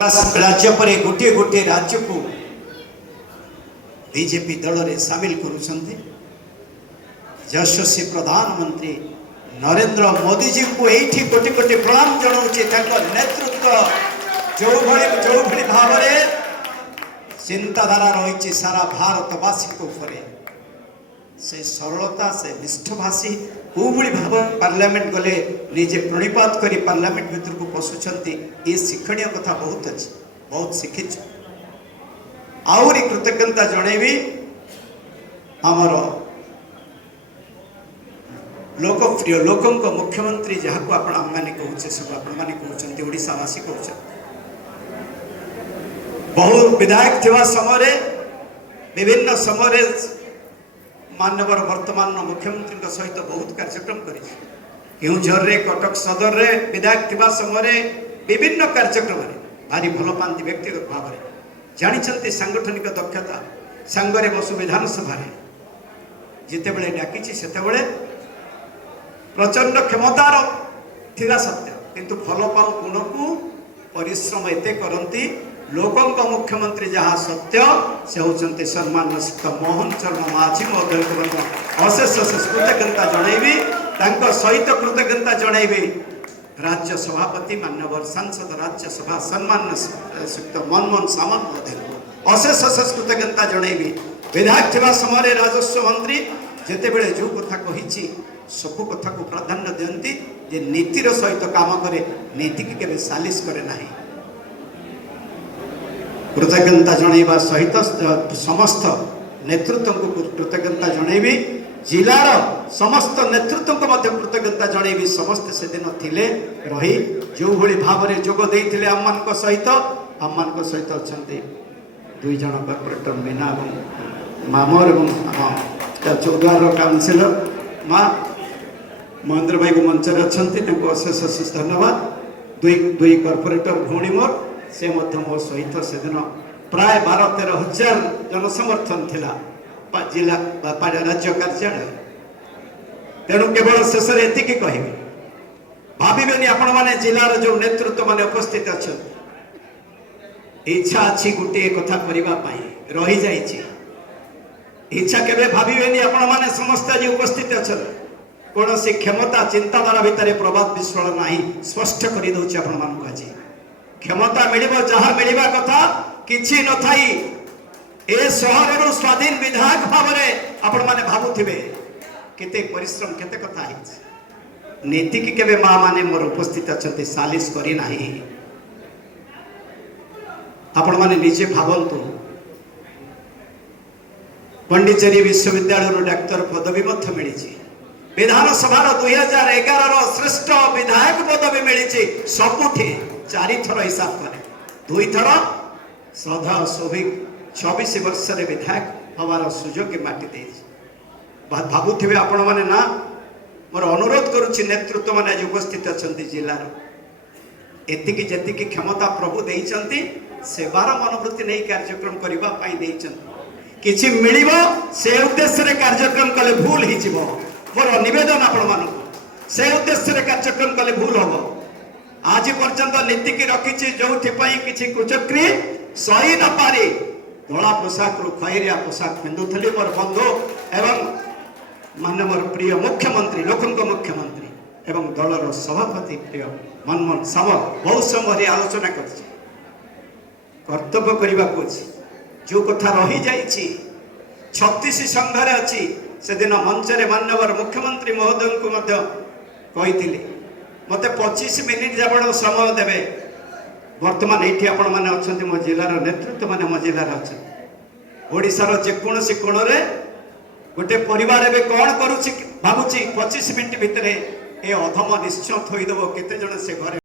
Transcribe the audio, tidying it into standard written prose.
राज्य पर गोटे गोटे राज्य को बीजेपी दल में सामिल करुछन्ति। यशस्वी प्रधानमंत्री नरेंद्र मोदी जी को एठी कोटि कोटि प्रणाम जनाऊँचे। नेतृत्व जो भली भाव चिंताधारा रही सारा भारतवासी उपरे से सरलता से निष्ठभाषी कोभली भाव पार्लियामेंट गले निजे प्रणिपात करी पार्लियामेंट भीतर को पशुंट ये शिक्षणीय कथा बहुत अच्छी, बहुत शिखी। आहरी कृतज्ञता जनइबी आमर लोकप्रिय लोकों मुख्यमंत्री जहाँ को आपण मैंने कहूचे सब कहते ओडावासी कहते बहु विधायक थिबा समय विभिन्न समय मानवर वर्तमान मुख्यमंत्री सहित बहुत कार्यक्रम केउझर रे कटक सदर रे विधायक थिबा समय विभिन्न कार्यक्रम भारी भल पाती व्यक्तिगत भाव में जानी सांगठनिक दक्षता सांगरे बसु विधानसभा जिते बड़े डाकी से प्रचंड क्षमतार थिला सत्य किंतु फल पाऊ गुण को परिश्रम एते करती लोकों मुख्यमंत्री जहाँ सत्य से होते सम्मान मोहन शर्मा माझी महोदय को अशेष अशेष कृतज्ञता जनइबी। सहित कृतज्ञता जनइबी राज्य सभापति मान्यवर सांसद राज्यसभा सम्मान मनमोहन सामंत महोदय को अशेष अशेष कृतज्ञता जनइबी। विधायक थिबा समय राजस्व मंत्री जिते बड़े जो कथा कही सबू कथा को प्राधान्य दियंती जे नीतिर सहित काम करे नीति की केबे सालिश करे नाही। कृतज्ञता जनइबा सहित समस्त नेतृत्व को कृतज्ञता जनइबी। जिलार समस्त नेतृत्व को मध्य कृतज्ञता जनइबी। समस्त से दिन थिले रही जो भली भाव में जोग देइथिले आम सहित अछंती दुई जन कॉर्पोरेटर मीना और मामर और चौद्वार काउंसिलर माँ महेंद्र भाई को मंच अच्छा अशेष अशेष धन्यवाद। दुई कॉर्पोरेटर भौणी मोर से मो सहित से दिन प्राय 12-13 हजार जनसमर्थन थिला जिला राज्य कार्यालय। तेणु केवल शेष एति कहि भावे आपण मैंने जिलार जो नेतृत्व माने उपस्थित अच्छा इच्छा अच्छी गोटे कथा करने रही जाइए इच्छा केवे भावे आपण मैंने समस्त आज उपस्थित अच्छा कौन सी क्षमता चिंताधारा भितर प्रभात विश्वास ना स्पष्ट कर दौर आपण मानक आज क्षमता मिल जहाँ मिलवा कथा किछि न थाई ए सहर स्वाधीन विधायक भाव में आपण माने भावुथिबे केते परिश्रम केते कथा है नीति की केबे माँ माने मोर उपस्थित अच्छा सालिश करी नाही। आपण माने निजे भावंतु पंडिचेरी विश्वविद्यालय डाक्तर पदवी मध्य मिली विधानसभा 2011 श्रेष्ठ विधायक पदवी मिली सबुठी 4 थर हिसाब करे 2 थर श्रद्धा सौभिक 26 वर्ष विधायक हमार सुजोग माटी दे भावुवे आपण मैंने ना मोर अनुरोध करुच्ची नेतृत्व मैंने आज उपस्थित अच्छा जिलार एति जी क्षमता प्रभु देइचंती सेवार मनोवृत्ति नहीं कार्यक्रम करने किछि मिलिबो से उद्देश्य रे कार्यक्रम कले भूल ही जीवो मोर निवेदन आपण मानक से उद्देश्य रे कार्यक्रम कले भूल होबो। आज पर्यंत नीति की रखी जो किसी कुचक्री सही न पारी धला पोशाक रु खैरिया पोशाक पिंधुली मोर बंधु एवं मान मोर प्रिय मुख्यमंत्री लोकों मुख्यमंत्री एवं दलर सभापति प्रिय मनमोहन सामंत बहुत समय आलोचना कर कर्तव्य करने को जो कथा रही जाइए 36 संघरे अच्छी से दिन मंचरे मान्यवर मुख्यमंत्री महोदय को कही मत 25 मिनिट जब समय देवे वर्तमान ये आपण मैंने अच्छा मो जिलार नेतृत्व मैंने मो जिलार अच्छा ओडिशार जेकोसी कोण गोटे परिवार ए कौन करुच्ची भावुची 25 मिनिट भितर ए अधम निश्चय थोईदेव केते जन से घरे